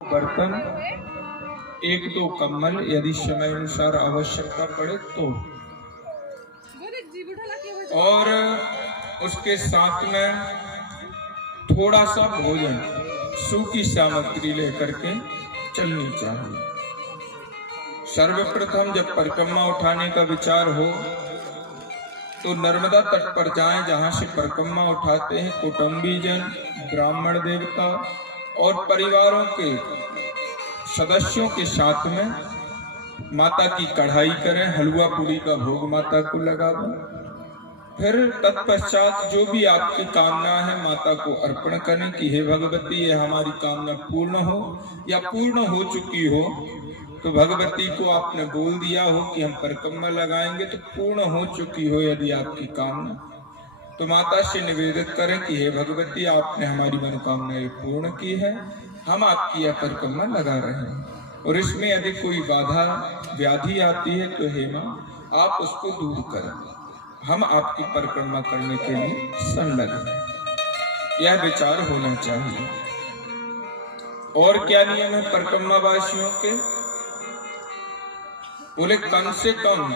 बर्तन, एक दो कम्बल यदि समय अनुसार आवश्यकता पड़े तो, और उसके साथ में थोड़ा सा भोजन, सूखी सामग्री लेकर के चलनी चाहिए। सर्वप्रथम जब परिक्रमा उठाने का विचार हो तो नर्मदा तट पर जाएं, जहां से परिक्रमा उठाते हैं। कुटुंबीजन, ब्राह्मण देवता और परिवारों के सदस्यों के साथ में माता की कढ़ाई करें, हलवा पूरी का भोग माता को लगावें। फिर तत्पश्चात जो भी आपकी कामना है माता को अर्पण करें कि हे भगवती, ये हमारी कामना पूर्ण हो या पूर्ण हो चुकी हो। तो भगवती को आपने बोल दिया हो कि हम परिक्रमा लगाएंगे, तो पूर्ण हो चुकी हो यदि आपकी कामना, तो माता से निवेदित करें कि हे भगवती, आपने हमारी मनोकामनाएं पूर्ण की है, हम आपकी यह परिक्रमा लगा रहे हैं। और इसमें यदि कोई बाधा व्याधि आती है तो हे मां, आप उसको दूर करें, हम आपकी परिक्रमा करने के लिए संलग्न हैं। यह विचार होना चाहिए। और क्या नियम है परिक्रमा वासियों के? बोले कम से कम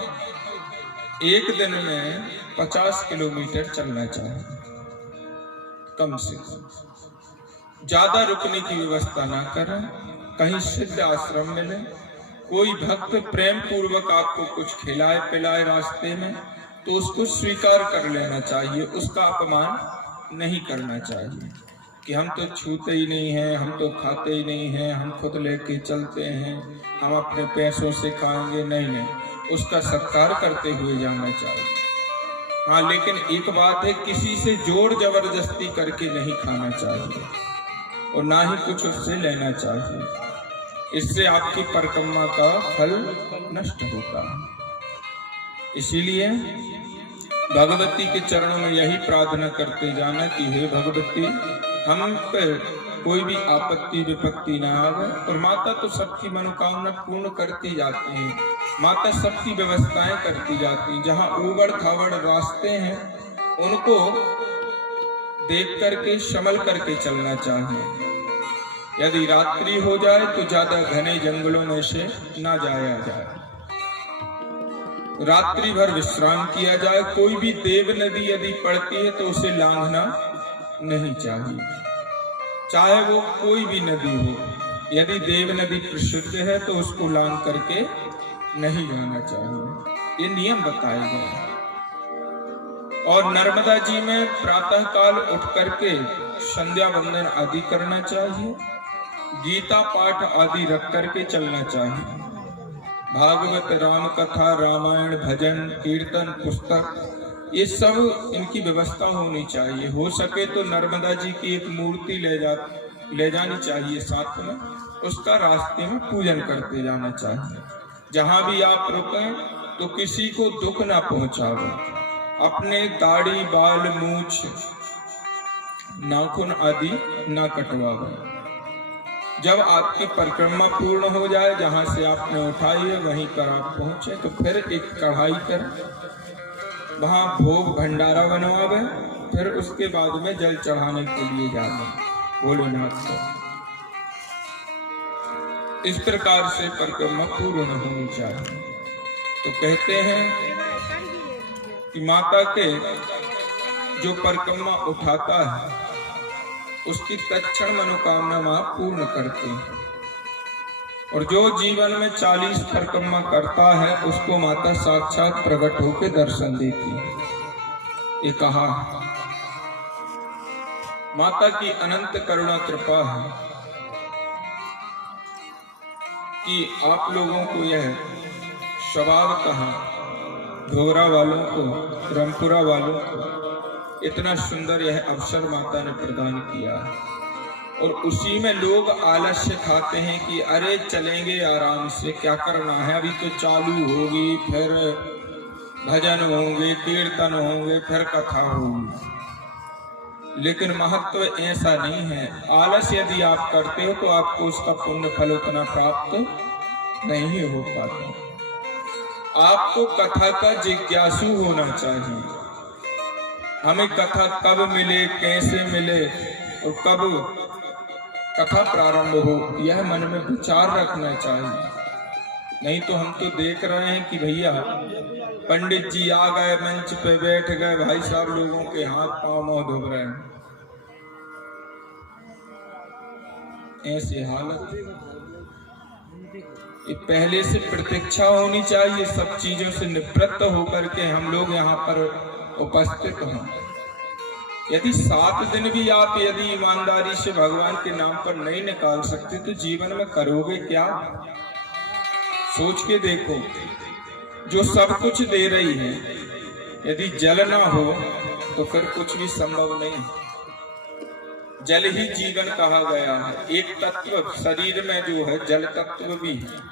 एक दिन में 50 किलोमीटर चलना चाहिए, कम से कम। ज्यादा रुकने की व्यवस्था ना करें, कहीं सिद्ध आश्रम मिले, कोई भक्त प्रेम पूर्वक आपको कुछ खिलाए पिलाए रास्ते में, तो उसको स्वीकार कर लेना चाहिए, उसका अपमान नहीं करना चाहिए कि हम तो छूते ही नहीं हैं, हम तो खाते ही नहीं हैं, हम खुद लेके चलते हैं, हम अपने पैसों से खाएंगे। नहीं, उसका सत्कार करते हुए जाना चाहिए। हाँ, लेकिन एक बात है, किसी से जोर जबरदस्ती करके नहीं खाना चाहिए और ना ही कुछ उससे लेना चाहिए। इससे आपकी परिक्रमा का फल नष्ट होता है। इसीलिए भगवती के चरणों में यही प्रार्थना करते जाना कि हे भगवती, हम पर कोई भी आपत्ति विपत्ति ना आवे। और माता तो सबकी मनोकामना पूर्ण करती जाती है, माता सबकी व्यवस्थाएं करती जाती हैं। जहाँ उबड़ खाबड़ रास्ते हैं उनको देख करके संभल करके चलना चाहिए। यदि रात्रि हो जाए तो ज्यादा घने जंगलों में से ना जाया जाए, रात्रि भर विश्राम किया जाए। कोई भी देव नदी यदि पड़ती है तो उसे लांघना नहीं चाहिए, चाहे वो कोई भी नदी हो। यदि देव नदी प्रसिद्ध है तो उसको लांघ करके नहीं जाना चाहिए, ये नियम बताए गए। और नर्मदा जी में प्रातः काल उठ करके संध्या वंदन आदि करना चाहिए, गीता पाठ आदि रख करके चलना चाहिए। भागवत, राम कथा, रामायण, भजन, कीर्तन, पुस्तक, ये सब इनकी व्यवस्था होनी चाहिए। हो सके तो नर्मदा जी की एक मूर्ति ले जानी चाहिए साथ में, उसका रास्ते में पूजन करते जाना चाहिए। जहां भी आप रुके तो किसी को दुख ना पहुंचावे, अपने दाढ़ी, बाल, मूछ, नाखून आदि ना कटवावे। जब आपकी परिक्रमा पूर्ण हो जाए, जहां से आपने उठाई है वहीं पर आप पहुंचे, तो फिर एक कढ़ाई कर वहां भोग भंडारा बनवावे। फिर उसके बाद में जल चढ़ाने के लिए जाना भोलेनाथ को। इस प्रकार से परिक्रमा पूर्ण होनी चाहिए। तो कहते हैं कि माता के जो परिक्रमा उठाता है उसकी तत्क्षण मनोकामना मां पूर्ण करती है। और जो जीवन में 40 परिक्रमा करता है उसको माता साक्षात प्रकट होकर दर्शन देती है। ये कहा माता की अनंत करुणा कृपा है कि आप लोगों को यह स्वभाव कहा, ढोगरा वालों को, रामपुरा वालों को इतना सुंदर यह अवसर माता ने प्रदान किया है। और उसी में लोग आलस्य खाते हैं कि अरे चलेंगे आराम से, क्या करना है, अभी तो चालू होगी, फिर भजन होंगे, कीर्तन होंगे, फिर कथा होगी। लेकिन महत्व ऐसा नहीं है। आलस्य यदि आप करते हो तो आपको उसका पुण्य फल उतना प्राप्त नहीं हो पाता। आपको कथा का जिज्ञासु होना चाहिए। हमें कथा कब मिले, कैसे मिले और कब कथा प्रारंभ हो, यह मन में विचार रखना चाहिए। नहीं तो हम तो देख रहे हैं कि भैया पंडित जी आ गए, मंच पे बैठ गए, भाई साहब लोगों के हाथ पांव मुंह धो रहे हैं। ऐसी हालत, ये पहले से प्रतीक्षा होनी चाहिए, सब चीजों से निवृत्त होकर के हम लोग यहाँ पर उपस्थित हों। यदि 7 दिन भी आप यदि ईमानदारी से भगवान के नाम पर नहीं निकाल सकते तो जीवन में करोगे क्या? सोच के देखो, जो सब कुछ दे रही है, यदि जल ना हो तो फिर कुछ भी संभव नहीं। जल ही जीवन कहा गया है। एक तत्व शरीर में जो है जल तत्व भी है,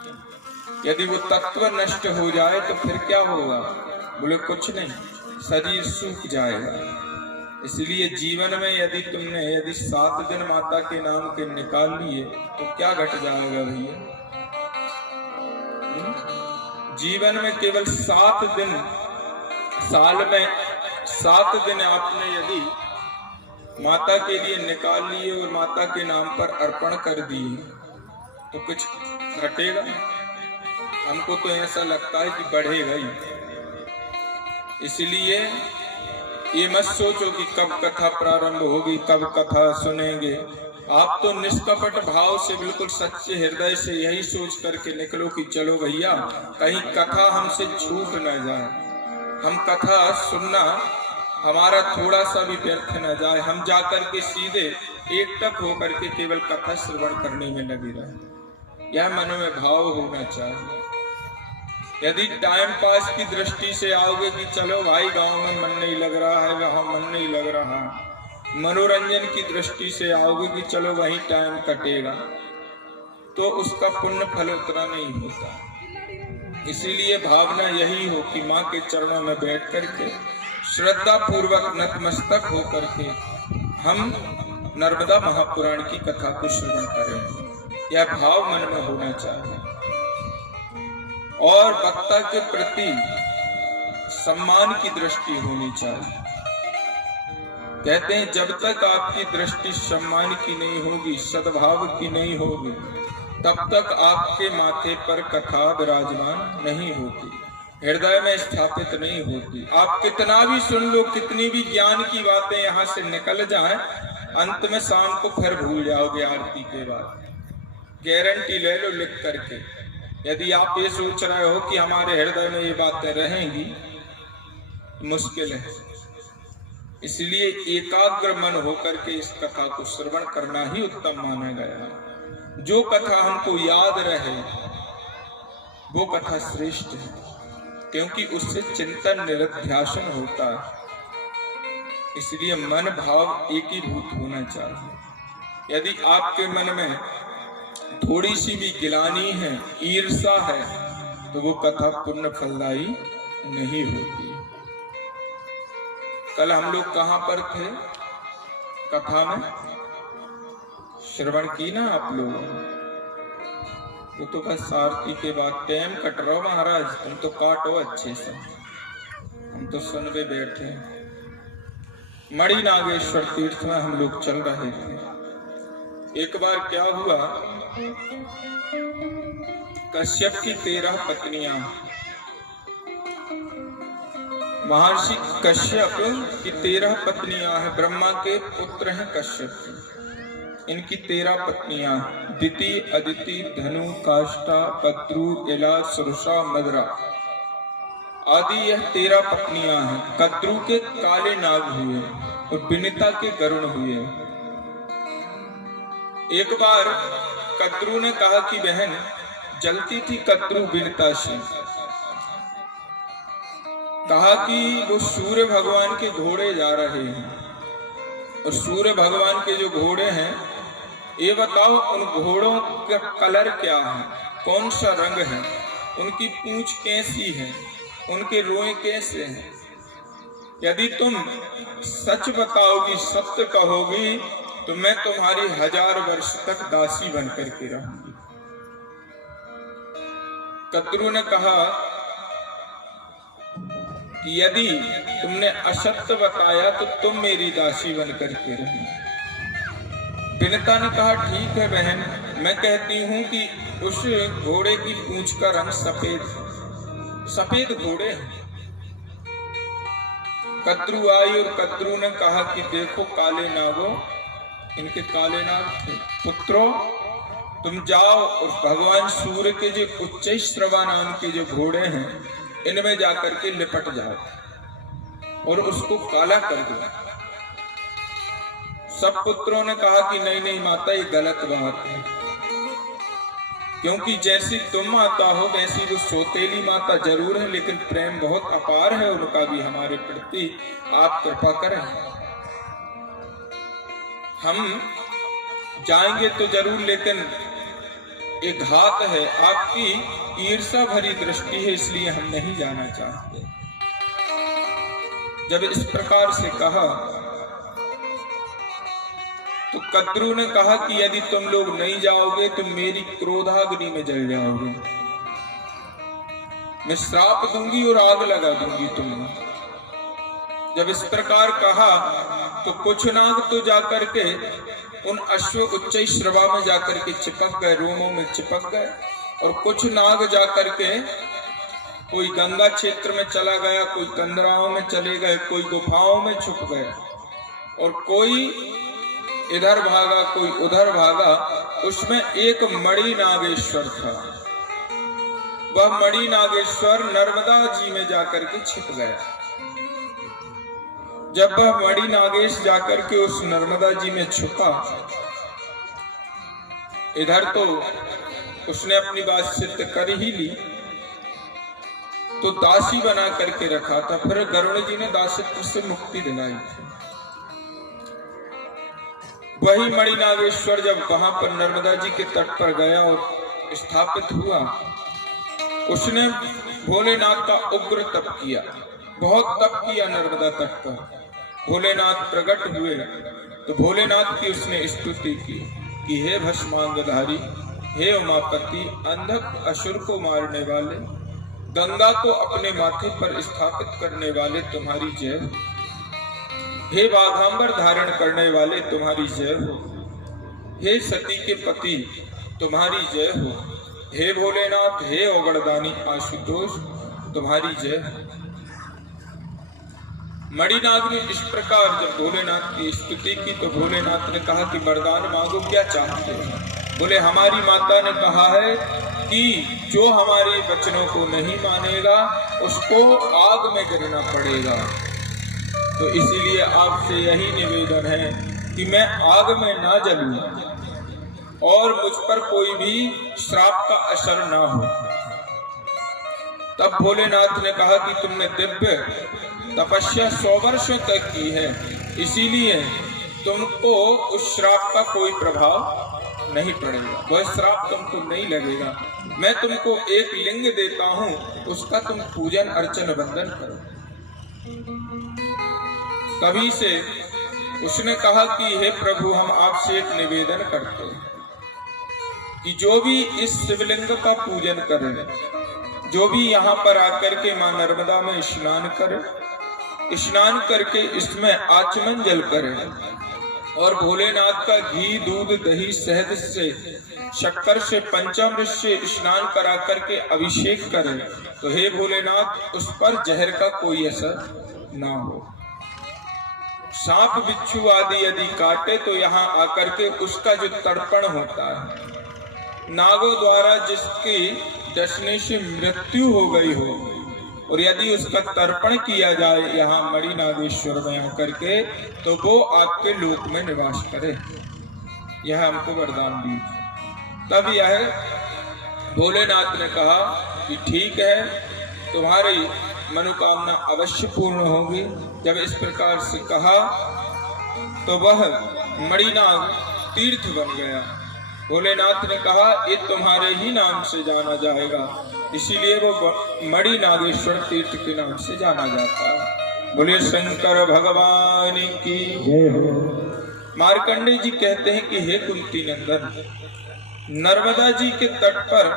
यदि वो तत्व नष्ट हो जाए तो फिर क्या होगा? बोले कुछ नहीं, शरीर सूख जाएगा। इसलिए जीवन में यदि तुमने 7 दिन माता के नाम के निकाल लिए तो क्या घट जाएगा भैया? जीवन में केवल 7 दिन, साल में 7 दिन आपने यदि माता के लिए निकाल लिए और माता के नाम पर अर्पण कर दिए तो कुछ घटेगा? हमको तो ऐसा लगता है कि बढ़ेगा ही। इसलिए ये मत सोचो कि कब कथा प्रारंभ होगी, कब कथा सुनेंगे। आप तो निष्कपट भाव से, बिल्कुल सच्चे हृदय से यही सोच करके निकलो कि चलो भैया कहीं कथा हमसे छूट न जाए, हम कथा सुनना हमारा थोड़ा सा भी व्यर्थ न जाए, हम जाकर के सीधे एकटक होकर के केवल कथा श्रवण करने में लगे रहे। यह मन में भाव होना चाहिए। यदि टाइम पास की दृष्टि से आओगे कि चलो भाई गांव में मन नहीं लग रहा है, वहां मन नहीं लग रहा, मनोरंजन की दृष्टि से आओगे कि चलो वहीं टाइम कटेगा, तो उसका पुण्य फल उतना नहीं होता। इसीलिए भावना यही हो कि माँ के चरणों में बैठ करके श्रद्धा पूर्वक नतमस्तक होकर के हम नर्मदा महापुराण की कथा को श्रवण करें। यह भाव मन में होना चाहिए और वक्ता के प्रति सम्मान की दृष्टि होनी चाहिए। कहते हैं जब तक आपकी दृष्टि सम्मान की नहीं होगी, सद्भाव की नहीं होगी, तब तक आपके माथे पर कथा विराजमान नहीं होती, हृदय में स्थापित नहीं होती। आप कितना भी सुन लो, कितनी भी ज्ञान की बातें यहाँ से निकल जाएं, अंत में शाम को फिर भूल जाओगे आरती के बाद। गारंटी ले लो लिख करके। यदि आप ये सोच रहे हो कि हमारे हृदय में ये बातें रहेंगी, मुश्किल है। इसलिए एकाग्र मन होकर के इस कथा को श्रवण करना ही उत्तम माना गया। जो कथा हमको याद रहे वो कथा श्रेष्ठ है, क्योंकि उससे चिंतन निरध्यासन होता है। इसलिए मन भाव एकीभूत होना चाहिए। यदि आपके मन में थोड़ी सी भी गिलानी है, ईर्षा है, तो वो कथा पुण्य फलदायी नहीं होती। कल हम लोग कहाँ पर थे? कथा में श्रवण की ना आप लोग? वो तो बस आरती के बाद टाइम कट रहा हो महाराज, तुम तो काटो अच्छे से, हम तो सुन भी बैठे हैं। मणि नागेश्वर तीर्थ में हम लोग चल रहे थे। एक बार क्या हुआ, कश्यप की 13 पत्नियां, महर्षि कश्यप की 13 पत्नियां हैं, ब्रह्मा के पुत्र हैं कश्यप। इनकी 13 पत्नियां, दिति, अदिति, धनु, काष्ठा, कद्रू, इला, सुरसा, मदरा आदि, यह 13 पत्नियां हैं। कद्रू के काले नाग हुए और विनिता के गरुण हुए। एक बार कद्रू ने कहा कि बहन, जलती थी कद्रू विनिता से, कहा कि वो सूर्य भगवान के घोड़े जा रहे हैं और सूर्य भगवान के जो घोड़े हैं, ये बताओ उन घोड़ों का कलर क्या है, कौन सा रंग है, उनकी पूंछ कैसी है, उनके रोए कैसे हैं। यदि तुम सच बताओगी, सत्य कहोगी, तो मैं तुम्हारी 1000 वर्ष तक दासी बन करके रहूंगी। कद्रू ने कहा कि यदि तुमने असत्य बताया तो तुम मेरी दासी बन करके रही। विनता ने कहा, ठीक है बहन, मैं कहती हूं कि उस घोड़े की पूंछ का रंग सफेद घोड़े हैं। कद्रू आई और कद्रू ने कहा कि देखो काले नागों, इनके काले नाग थे। पुत्रों, तुम जाओ और भगवान सूर्य के जो उच्च श्रवा नाम के जो घोड़े हैं, इनमें जाकर के लिपट जाओ और उसको काला कर दो। सब पुत्रों ने कहा कि नहीं नहीं माता, ये गलत बात है, क्योंकि जैसी तुम माता हो वैसी वो सौतेली माता जरूर है, लेकिन प्रेम बहुत अपार है उनका भी हमारे प्रति, आप कृपा करें। हम जाएंगे तो जरूर, लेकिन एक घात है, आपकी ईर्ष्या भरी दृष्टि है, इसलिए हम नहीं जाना चाहते। जब इस प्रकार से कहा तो कद्रू ने कहा कि यदि तुम लोग नहीं जाओगे तो मेरी क्रोधाग्नि में जल जाओगे, मैं श्राप दूंगी और आग लगा दूंगी तुम्हें। जब इस प्रकार कहा तो कुछ नाग तो जाकर के उन अश्व उच्च श्रवा में जाकर के चिपक गए, रोमों में चिपक गए, और कुछ नाग जाकर के कोई गंगा क्षेत्र में चला गया, कोई कंदराओं में चले गए, कोई गुफाओं में छुप गए, और कोई इधर भागा कोई उधर भागा। उसमें एक मणि नागेश्वर था, वह मणि नागेश्वर नर्मदा जी में जाकर के छिप गया। जब वह मणि नागेश जाकर के उस नर्मदा जी में छुपा, इधर तो उसने अपनी बात सिद्ध कर ही ली, तो दासी बना करके रखा था। फिर गरुड़ जी ने दासित्व से मुक्ति दिलाई थी। वही मणि नागेश्वर जब वहां पर नर्मदा जी के तट पर गया और स्थापित हुआ, उसने भोलेनाथ का उग्र तप किया, बहुत तप किया नर्मदा तट पर। भोलेनाथ प्रकट हुए तो भोलेनाथ की उसने स्तुति की कि हे भस्मांगधारी, हे उमापति, अंधक असुर को मारने वाले, गंगा को अपने माथे पर स्थापित करने वाले, तुम्हारी जय हो। हे बाघांबर धारण करने वाले, तुम्हारी जय हो। हे सती के पति, तुम्हारी जय हो। हे भोलेनाथ, हे ओगड़दानी आशुतोष, तुम्हारी जय हो। मणिनाग ने इस प्रकार जब भोलेनाथ की स्तुति की तो भोलेनाथ ने कहा कि वरदान मांगो, क्या चाहते हो? बोले हमारी माता ने कहा है कि जो हमारे वचनों को नहीं मानेगा उसको आग में गिरना पड़ेगा, तो इसीलिए आपसे यही निवेदन है कि मैं आग में ना जलूं और मुझ पर कोई भी श्राप का असर ना हो। तब भोलेनाथ ने कहा कि तुमने दिव्य तपस्या 100 वर्षों तक की है, इसीलिए तुमको उस श्राप का कोई प्रभाव नहीं पड़ेगा, वह श्राप तुमको नहीं लगेगा। मैं तुमको एक लिंग देता हूं, उसका तुम पूजन अर्चन वंदन करो। तभी से उसने कहा कि हे प्रभु, हम आपसे एक निवेदन करते हैं कि जो भी इस शिवलिंग का पूजन करे, जो भी यहाँ पर आकर के मां नर्मदा में स्नान करे, स्नान करके इसमें आचमन जल करे और भोलेनाथ का घी दूध दही शहद से शक्कर से पंचामृत से स्नान करा करके अभिषेक करे, तो हे भोलेनाथ उस पर जहर का कोई असर ना हो। सांप बिच्छू आदि यदि काटे तो यहाँ आकर के उसका जो तर्पण होता है, नागों द्वारा जिसकी डसने से मृत्यु हो गई हो, और यदि उसका तर्पण किया जाए यहाँ मणि नागेश्वर में आकर के, तो वो आपके लोक में निवास करे। यह हमको वरदान दी। तब यह भोलेनाथ ने कहा कि ठीक है, तुम्हारी मनोकामना अवश्य पूर्ण होगी। जब इस प्रकार से कहा तो वह मणिनाग तीर्थ बन गया। भोलेनाथ ने कहा ये तुम्हारे ही नाम से जाना जाएगा, इसीलिए वो मणि नागेश्वर तीर्थ के नाम से जाना जाता है। बोले शंकर भगवान की जय हो। मार्कंडेय जी कहते हैं कि हे कुंती नंदन, नर्मदा जी के तट पर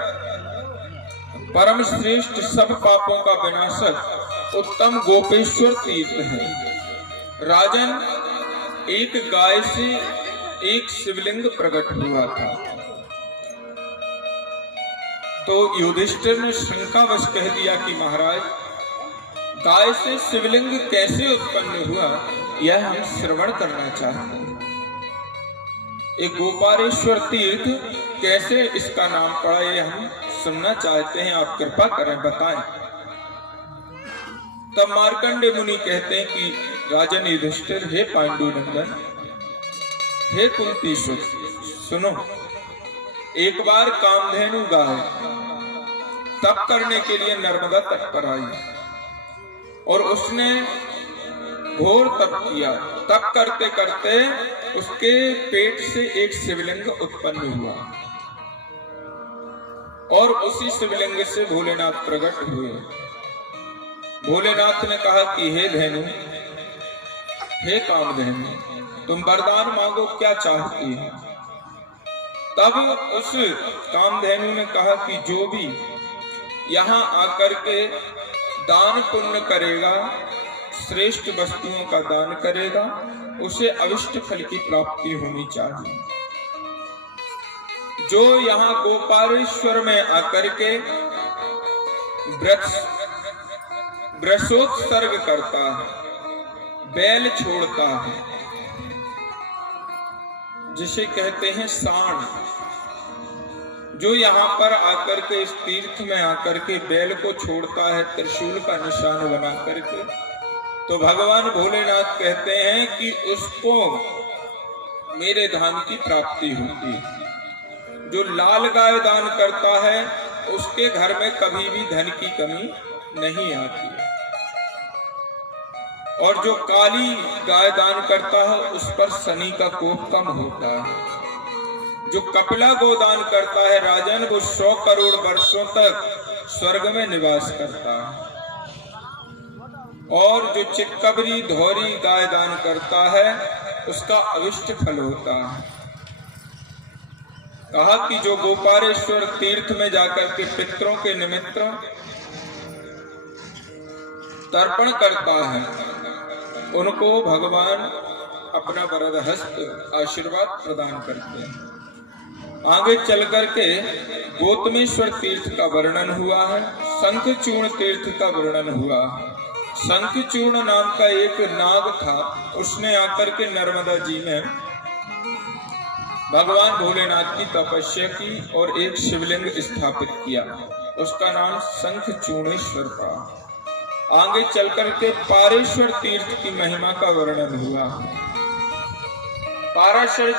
परम श्रेष्ठ सब पापों का विनाशक उत्तम गोपेश्वर तीर्थ है। राजन, एक गाय से एक शिवलिंग प्रकट हुआ था। तो युधिष्ठिर ने शंकावश कह दिया कि महाराज, गाय से शिवलिंग कैसे उत्पन्न हुआ, यह हम श्रवण करना चाहते हैं। एक गोपालेश्वर तीर्थ कैसे इसका नाम पड़ा, यह हम सुनना चाहते हैं, आप कृपा करें बताएं। तब मार्कंडे मुनि कहते हैं कि राजन युधिष्ठिर, हे पांडुनंदन, हे कुंती सुत, सुनो। एक बार कामधेनु गाय तप करने के लिए नर्मदा तट पर आई और उसने घोर तप किया। तप करते करते उसके पेट से एक शिवलिंग उत्पन्न हुआ और उसी शिवलिंग से भोलेनाथ प्रकट हुए। भोलेनाथ ने कहा कि हे धेनु, हे कामधेनु, तुम वरदान मांगो, क्या चाहती हो। तब उस कामधेनु ने कहा कि जो भी यहाँ आकर के दान पुण्य करेगा, श्रेष्ठ वस्तुओं का दान करेगा, उसे अविष्ट फल की प्राप्ति होनी चाहिए। जो यहाँ गोपालेश्वर में आकर के वृषोत्सर्ग करता है, बैल छोड़ता है, जिसे कहते हैं सांड, जो यहाँ पर आकर के इस तीर्थ में आकर के बैल को छोड़ता है त्रिशूल का निशान बना करके, तो भगवान भोलेनाथ कहते हैं कि उसको मेरे धाम की प्राप्ति होती है। जो लाल गाय दान करता है उसके घर में कभी भी धन की कमी नहीं आती है, और जो काली गाय दान करता है उस पर शनि का कोप कम होता है। जो कपिला गोदान करता है राजन, वो 100 करोड़ वर्षों तक स्वर्ग में निवास करता है। और जो चितकबरी धौरी गाय दान करता है उसका अविष्ट फल होता है। कहा कि जो गोपालेश्वर तीर्थ में जाकर के पितरों के निमित्त तर्पण करता है, उनको भगवान अपना वरद हस्त आशीर्वाद प्रदान करते हैं। आगे चल करके गौतमेश्वर तीर्थ का वर्णन हुआ है, शंखचूर्ण तीर्थ का वर्णन हुआ है। शंखचूर्ण नाम का एक नाग था, उसने आकर के नर्मदा जी में भगवान भोलेनाथ की तपस्या की और एक शिवलिंग स्थापित किया, उसका नाम शंखचूर्णेश्वर था। आगे चल करके पारेश्वर तीर्थ की महिमा का वर्णन हुआ। पाराशर